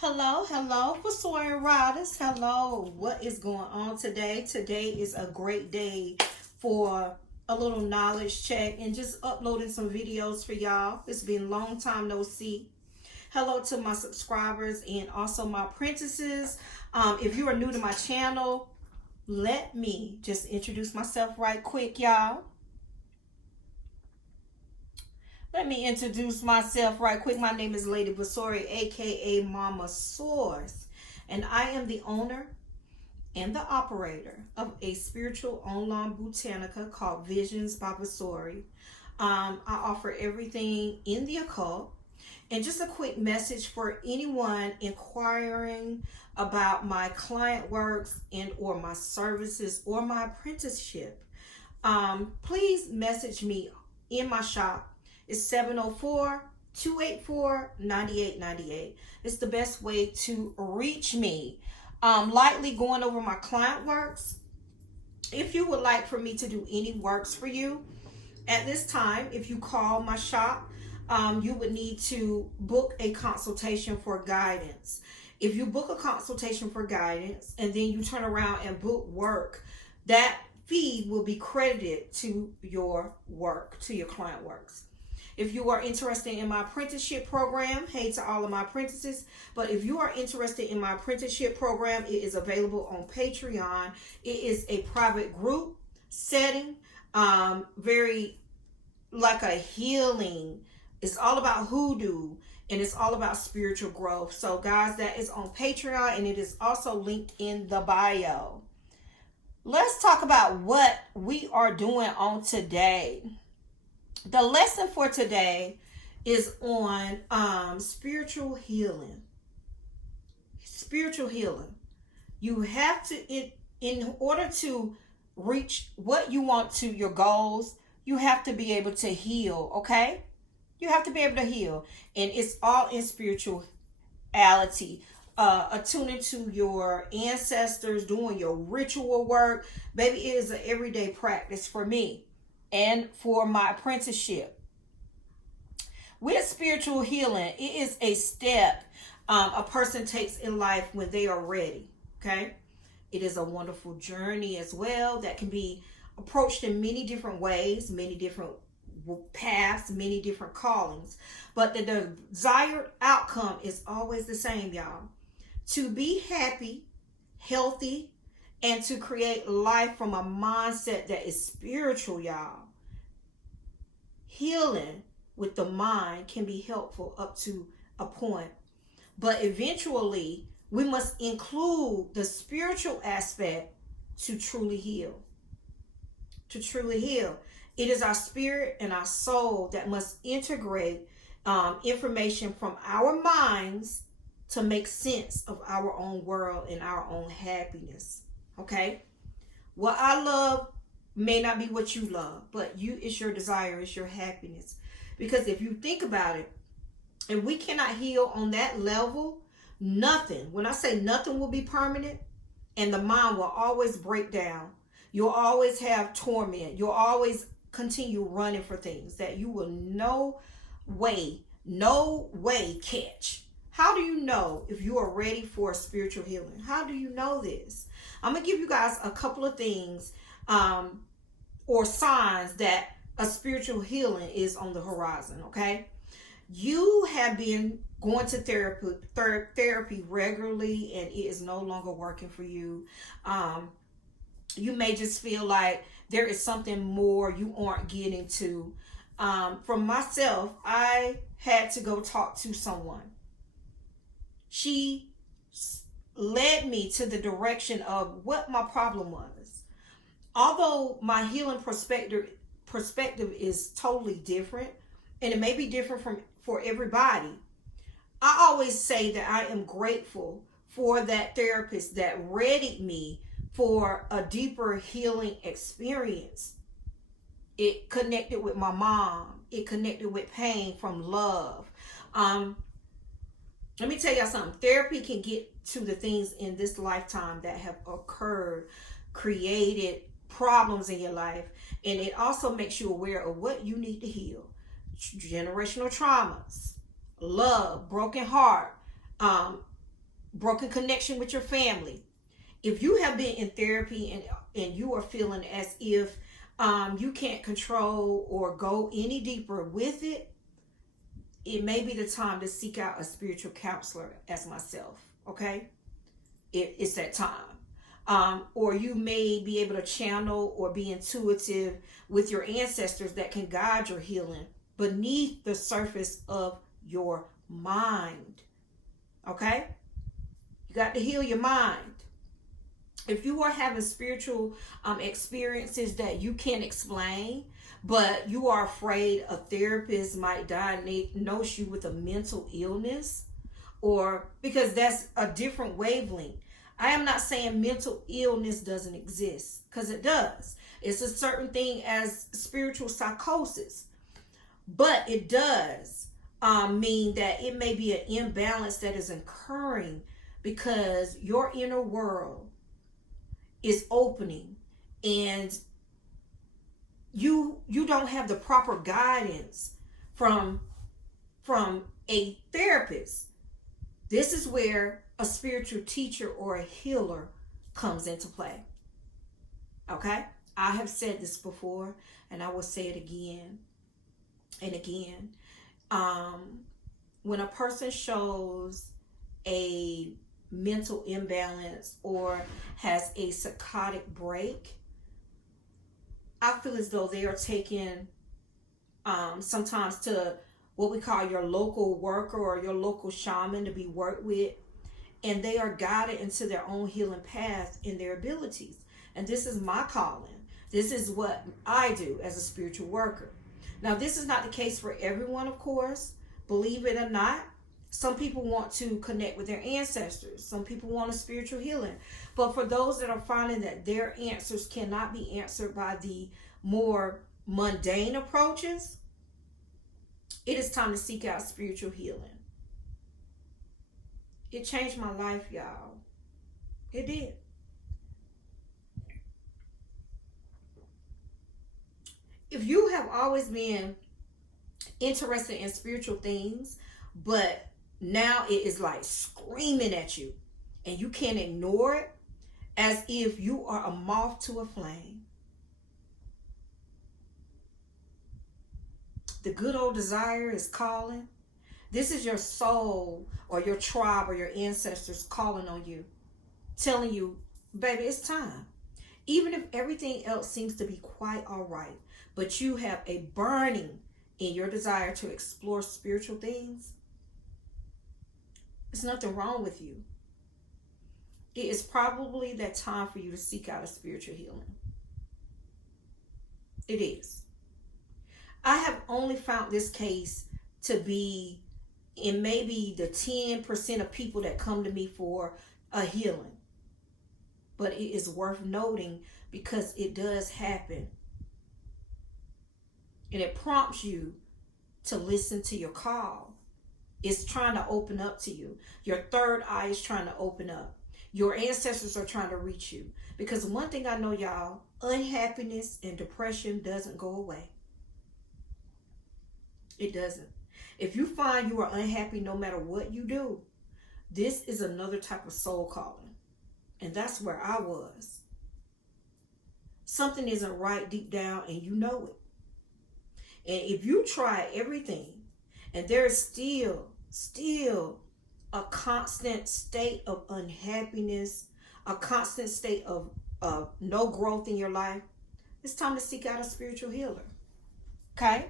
Hello, Vasori riders. Hello, what is going on today? Today is a great day for a little knowledge check and just uploading some videos for y'all. It's been a long time no see. Hello to my subscribers and also my apprentices. If you are new to my channel, let me just introduce myself right quick, y'all. Let me introduce myself right quick. My name is Lady Vasori, aka Mama Source, and I am the owner and the operator of a spiritual online Botanica called Visions by Vasori. I offer everything in the occult. And just a quick message for anyone inquiring about my client works and or my services or my apprenticeship. Please message me in my shop. It's 704-284-9898. It's the best way to reach me. Lightly going over my client works. If you would like for me to do any works for you at this time, if you call my shop, you would need to book a consultation for guidance. If you book a consultation for guidance and then you turn around and book work, that fee will be credited to your work, to your client works. If you are interested in my apprenticeship program, hey to all of my apprentices, but if you are interested in my apprenticeship program, it is available on Patreon. It is a private group setting, very like a healing. It's all about hoodoo and it's all about spiritual growth. So guys, that is on Patreon and it is also linked in the bio. Let's talk about what we are doing on today. The lesson for today is on spiritual healing. Spiritual healing. You have to, in order to reach what you want to, your goals, you have to be able to heal, okay? You have to be able to heal. And it's all in spirituality. Attuning to your ancestors, doing your ritual work. Baby, it is an everyday practice for me and for my apprenticeship. With spiritual healing, it is a step a person takes in life when they are ready, okay? It is a wonderful journey as well that can be approached in many different ways, many different paths, many different callings. But the desired outcome is always the same, y'all. To be happy, healthy, and to create life from a mindset that is spiritual, y'all. Healing with the mind can be helpful up to a point. But eventually, we must include the spiritual aspect to truly heal. To truly heal. It is our spirit and our soul that must integrate information from our minds to make sense of our own world and our own happiness. Okay? What I love may not be what you love, but it's your desire, it's your happiness. Because if you think about it, if we cannot heal on that level, nothing, when I say nothing will be permanent, and the mind will always break down. You'll always have torment. You'll always continue running for things that you will no way catch. How do you know if you are ready for spiritual healing? How do you know this? I'm going to give you guys a couple of things or signs that a spiritual healing is on the horizon, okay? You have been going to therapy regularly and it is no longer working for you. You may just feel like there is something more you aren't getting to. For myself, I had to go talk to someone. She led me to the direction of what my problem was. Although my healing perspective is totally different, and it may be different for everybody, I always say that I am grateful for that therapist that readied me for a deeper healing experience. It connected with my mom. It connected with pain from love. Let me tell y'all something. Therapy can get to the things in this lifetime that have occurred, created problems in your life, and it also makes you aware of what you need to heal. Generational traumas, love, broken heart, broken connection with your family. If you have been in therapy and you are feeling as if you can't control or go any deeper with it, it may be the time to seek out a spiritual counselor as myself, okay? It's that time. Or you may be able to channel or be intuitive with your ancestors that can guide your healing beneath the surface of your mind, okay? You got to heal your mind. If you are having spiritual experiences that you can't explain, but you are afraid a therapist might diagnose you with a mental illness, or because that's a different wavelength. I am not saying mental illness doesn't exist, because it does. It's a certain thing as spiritual psychosis, but it does mean that it may be an imbalance that is occurring because your inner world is opening and you don't have the proper guidance from a therapist. This is where a spiritual teacher or a healer comes into play. Okay? I have said this before and I will say it again and again. When a person shows a mental imbalance or has a psychotic break, I feel as though they are taken sometimes to what we call your local worker or your local shaman to be worked with, and they are guided into their own healing path in their abilities. And this is my calling. This is what I do as a spiritual worker. Now, this is not the case for everyone, of course, believe it or not. Some people want to connect with their ancestors. Some people want a spiritual healing. But for those that are finding that their answers cannot be answered by the more mundane approaches, it is time to seek out spiritual healing. It changed my life, y'all. It did. If you have always been interested in spiritual things, but now it is like screaming at you and you can't ignore it, as if you are a moth to a flame, the good old desire is calling. This is your soul or your tribe or your ancestors calling on you, telling you, baby, it's time. Even if everything else seems to be quite all right, but you have a burning in your desire to explore spiritual things, there's nothing wrong with you. It is probably that time for you to seek out a spiritual healing. It is. I have only found this case to be in maybe the 10% of people that come to me for a healing. But it is worth noting because it does happen. And it prompts you to listen to your call. It's trying to open up to you. Your third eye is trying to open up. Your ancestors are trying to reach you. Because one thing I know, y'all, unhappiness and depression doesn't go away. It doesn't. If you find you are unhappy no matter what you do, this is another type of soul calling. And that's where I was. Something isn't right deep down and you know it. And if you try everything and there is still a constant state of unhappiness, a constant state of no growth in your life, it's time to seek out a spiritual healer. Okay?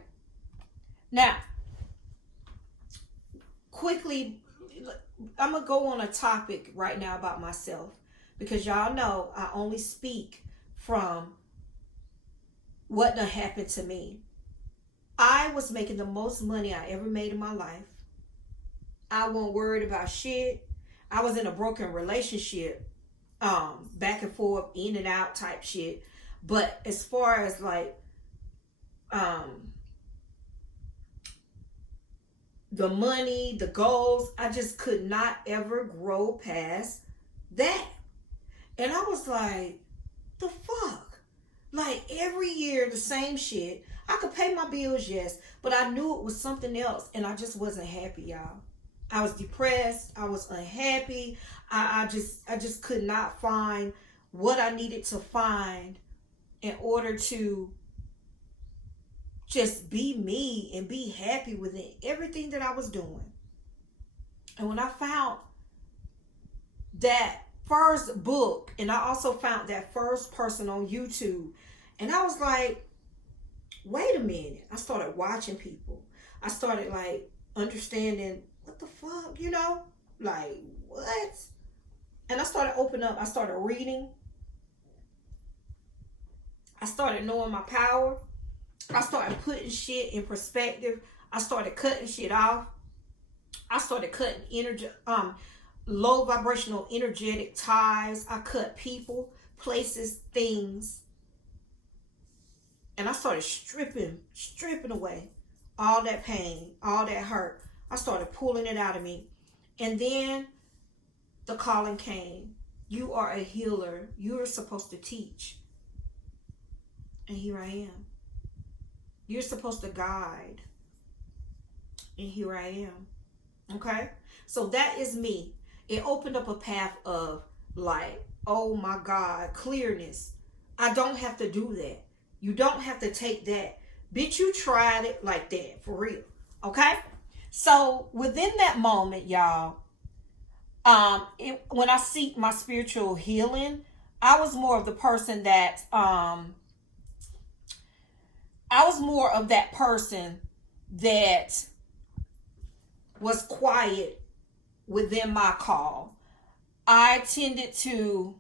Now, quickly, I'm going to go on a topic right now about myself because y'all know I only speak from what done happened to me. I was making the most money I ever made in my life. I wasn't worried about shit. I was in a broken relationship, back and forth, in and out type shit. But as far as like, the money, the goals, I just could not ever grow past that. And I was like, the fuck? Like every year, the same shit. I could pay my bills, yes, but I knew it was something else and I just wasn't happy, y'all. I was depressed. I was unhappy. I just could not find what I needed to find in order to just be me and be happy with it, everything that I was doing. And when I found that first book, and I also found that first person on YouTube, and I was like, wait a minute. I started watching people. I started like understanding what the fuck, you know, like what? And I started opening up. I started reading. I started knowing my power. I started putting shit in perspective. I started cutting shit off. I started cutting low vibrational energetic ties. I cut people, places, things. And I started stripping away all that pain, all that hurt. I started pulling it out of me. And then the calling came. You are a healer. You are supposed to teach. And here I am. You're supposed to guide. And here I am. Okay? So that is me. It opened up a path of like, oh my God, clearness. I don't have to do that. You don't have to take that. Bitch, you tried it like that. For real. Okay? So within that moment, y'all, when I seek my spiritual healing, I was more of the person that, I was more of that person that was quiet within my call. I tended to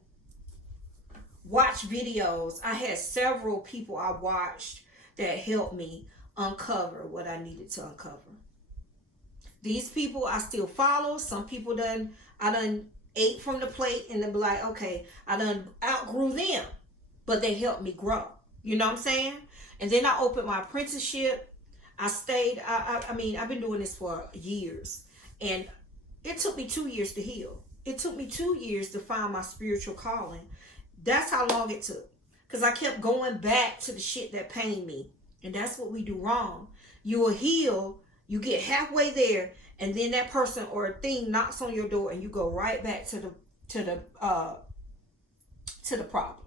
watch videos. I had several people I watched that helped me uncover what I needed to uncover. These people I still follow. Some people I done ate from the plate and then be like, okay, I done outgrew them, but they helped me grow. You know what I'm saying? And then I opened my apprenticeship. I stayed, I mean, I've been doing this for years. And it took me 2 years to heal. It took me 2 years to find my spiritual calling. That's how long it took. Because I kept going back to the shit that pained me. And that's what we do wrong. You will heal, you get halfway there, and then that person or a thing knocks on your door and you go right back to the problem.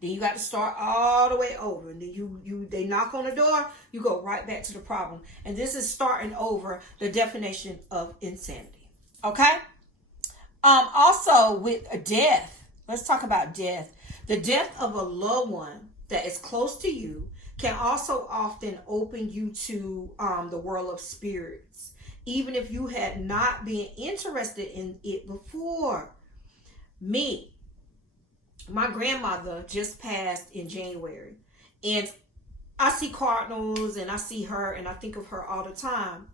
Then you got to start all the way over. And then they knock on the door, you go right back to the problem. And this is starting over, the definition of insanity. Okay? Also with death, let's talk about death. The death of a loved one that is close to you can also often open you to the world of spirits, even if you had not been interested in it before. My grandmother just passed in January, and I see cardinals and I see her and I think of her all the time.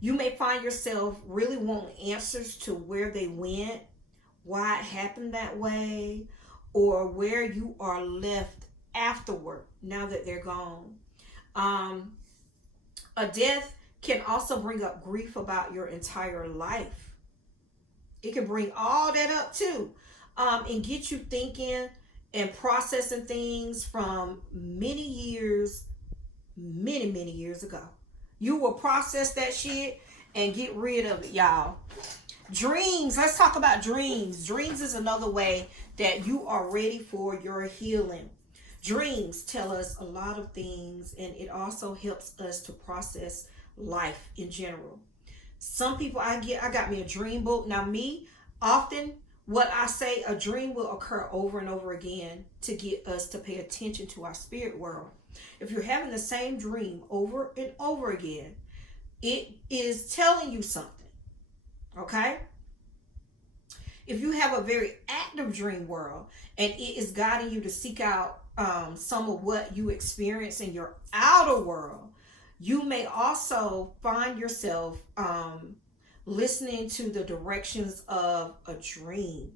You may find yourself really wanting answers to where they went, why it happened that way, or where you are left afterward now that they're gone. A death can also bring up grief about your entire life. It can bring all that up too, and get you thinking and processing things from many years ago. You will process that shit and get rid of it, y'all. Dreams. Let's talk about dreams. Dreams is another way that you are ready for your healing. Dreams tell us a lot of things, and it also helps us to process life in general. Some people I got me a dream book. Now me, often what I say, a dream will occur over and over again to get us to pay attention to our spirit world. If you're having the same dream over and over again, it is telling you something. Okay? If you have a very active dream world and it is guiding you to seek out some of what you experience in your outer world, you may also find yourself listening to the directions of a dream.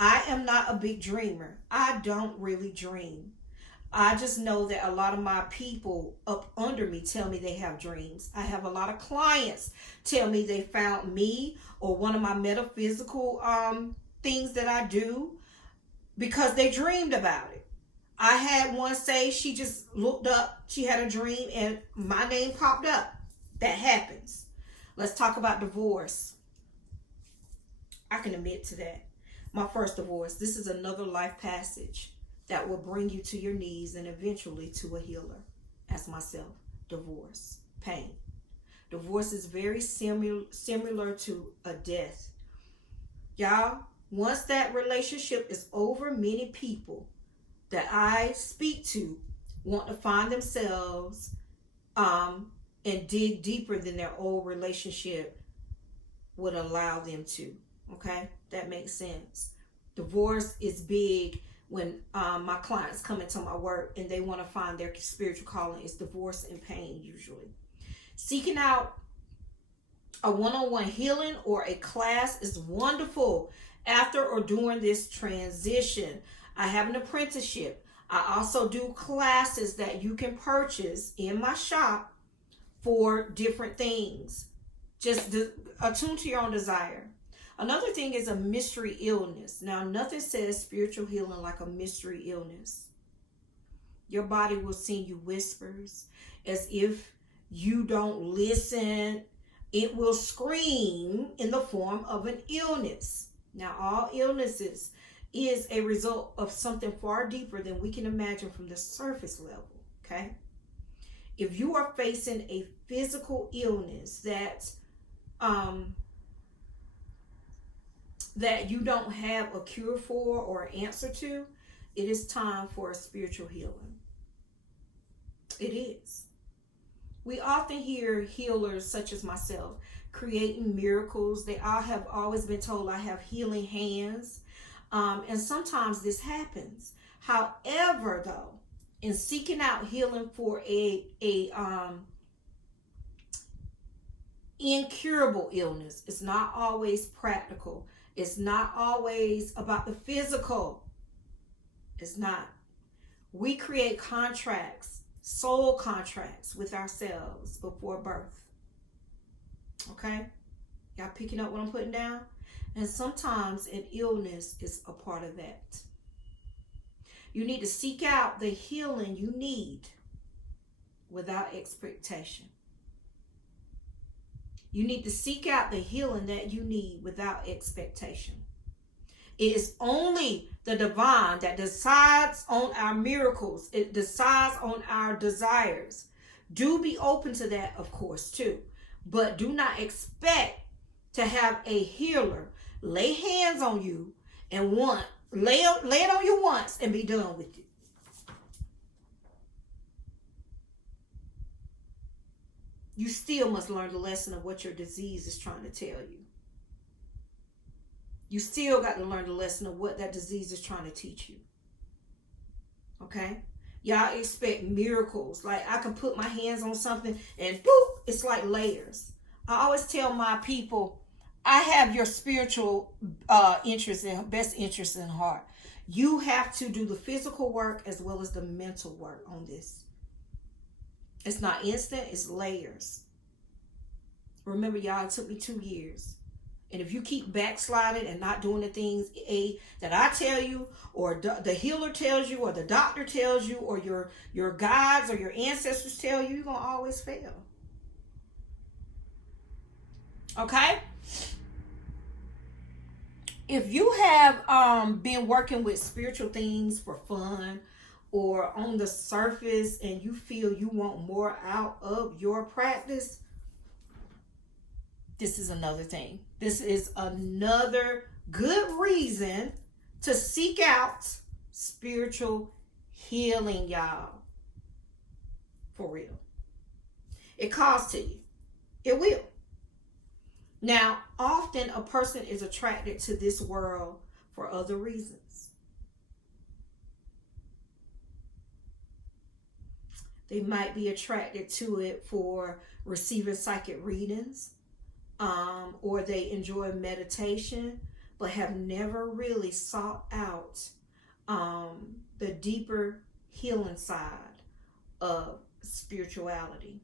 I am not a big dreamer. I don't really dream. I just know that a lot of my people up under me tell me they have dreams. I have a lot of clients tell me they found me or one of my metaphysical things that I do because they dreamed about it. I had one say she just looked up, she had a dream and my name popped up. That happens. Let's talk about divorce. I can admit to that. My first divorce. This is another life passage that will bring you to your knees and eventually to a healer. As myself. Divorce. Pain. Divorce is very similar to a death. Y'all, once that relationship is over, many people that I speak to want to find themselves and dig deeper than their old relationship would allow them to. Okay, that makes sense. Divorce is big when my clients come into my work and they want to find their spiritual calling. It's divorce and pain usually. Seeking out a one-on-one healing or a class is wonderful after or during this transition. I have an apprenticeship. I also do classes that you can purchase in my shop for different things. Just attune to your own desire. Another thing is a mystery illness. Now, nothing says spiritual healing like a mystery illness. Your body will send you whispers as if you don't listen. It will scream in the form of an illness. Now, all illnesses is a result of something far deeper than we can imagine from the surface level, okay? If you are facing a physical illness that you don't have a cure for or answer to, it is time for a spiritual healing. It is. We often hear healers such as myself creating miracles. They all have always been told I have healing hands. And sometimes this happens. However, though, in seeking out healing for a incurable illness, it's not always practical. It's not always about the physical. It's not. We create contracts, soul contracts with ourselves before birth. Okay? Y'all picking up what I'm putting down? And sometimes an illness is a part of that. You need to seek out the healing you need without expectation. You need to seek out the healing that you need without expectation. It is only the divine that decides on our miracles. It decides on our desires. Do be open to that, of course, too. But do not expect to have a healer lay hands on you and lay it on you once and be done with it. You still must learn the lesson of what your disease is trying to tell you. You still got to learn the lesson of what that disease is trying to teach you. Okay? Y'all expect miracles. Like I can put my hands on something and boop, it's like layers. I always tell my people, I have your spiritual interest and best interest in heart. You have to do the physical work as well as the mental work on this. It's not instant, it's layers. Remember, y'all, it took me 2 years. And if you keep backsliding and not doing the things that I tell you, or the healer tells you, or the doctor tells you, or your guides or your ancestors tell you, you're going to always fail. Okay? If you have been working with spiritual things for fun or on the surface and you feel you want more out of your practice, this is another thing. This is another good reason to seek out spiritual healing, y'all. For real. It calls to you. It will. Now, often a person is attracted to this world for other reasons. They might be attracted to it for receiving psychic readings, or they enjoy meditation, but have never really sought out the deeper healing side of spirituality.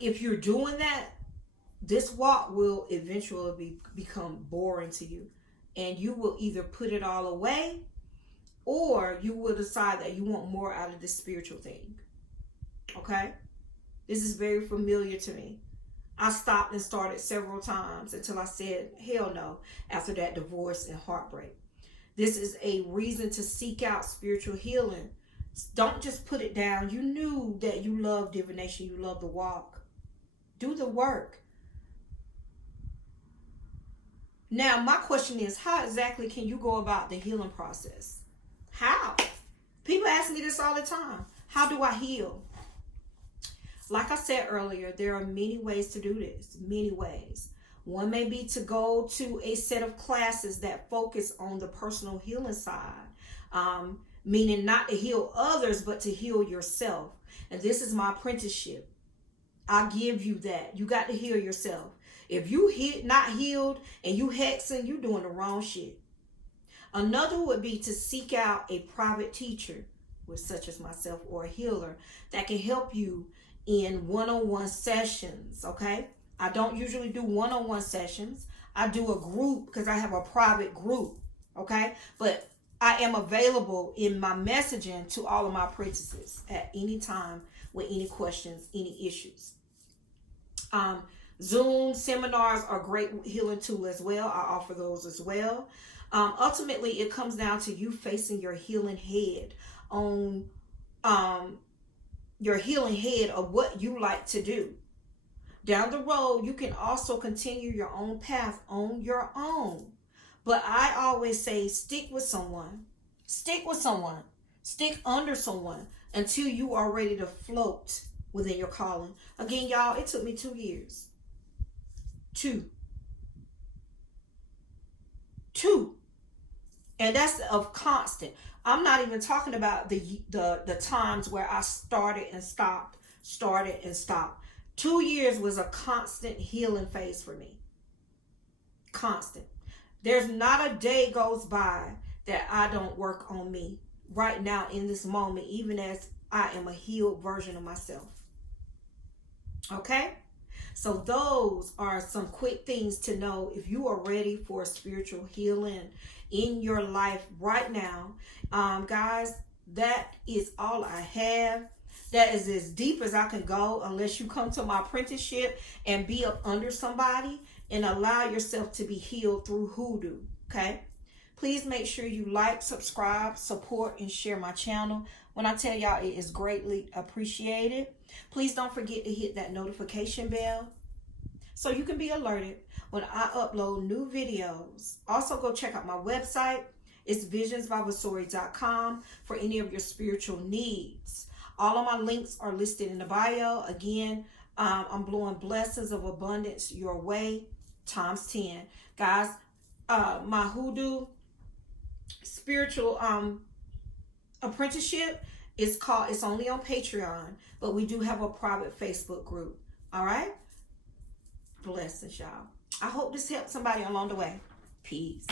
If you're doing that, this walk will eventually become boring to you. and you will either put it all away, or you will decide that you want more out of this spiritual thing. Okay? This is very familiar to me. I stopped and started several times until I said, hell no, after that divorce and heartbreak. This is a reason to seek out spiritual healing. Don't just put it down. You knew that you love divination. You love the walk. Do the work. Now, my question is, how exactly can you go about the healing process? How? People ask me this all the time. How do I heal? Like I said earlier, there are many ways to do this. Many ways. One may be to go to a set of classes that focus on the personal healing side. Meaning not to heal others, but to heal yourself. And this is my apprenticeship. I give you that. You got to heal yourself. If you not healed and you hexing, you doing the wrong shit. Another would be to seek out a private teacher, with such as myself, or a healer that can help you in one-on-one sessions. Okay, I don't usually do one-on-one sessions. I do a group because I have a private group. Okay, but I am available in my messaging to all of my apprentices at any time with any questions, any issues. Zoom seminars are a great healing tool as well. I offer those as well. Ultimately, it comes down to you facing your healing head on your healing head of what you like to do. Down the road, you can also continue your own path on your own. But I always say, stick with someone. Stick with someone. Stick under someone until you are ready to float within your calling. Again, y'all, it took me 2 years. Two. And that's of constant. I'm not even talking about the times where I started and stopped. 2 years was a constant healing phase for me. Constant. There's not a day goes by that I don't work on me right now in this moment, even as I am a healed version of myself. Okay? So those are some quick things to know if you are ready for spiritual healing in your life right now. Guys, that is all I have. That is as deep as I can go, unless you come to my apprenticeship and be up under somebody and allow yourself to be healed through hoodoo. Okay? Please make sure you like, subscribe, support, and share my channel. When I tell y'all, it is greatly appreciated. Please don't forget to hit that notification bell so you can be alerted when I upload new videos. Also, go check out my website. It's visionsbyvasori.com for any of your spiritual needs. All of my links are listed in the bio. Again, I'm blowing blessings of abundance your way times 10. Guys, my hoodoo spiritual apprenticeship is called, it's only on Patreon, but we do have a private Facebook group. All right? Blessings, y'all. I hope this helped somebody along the way. Peace.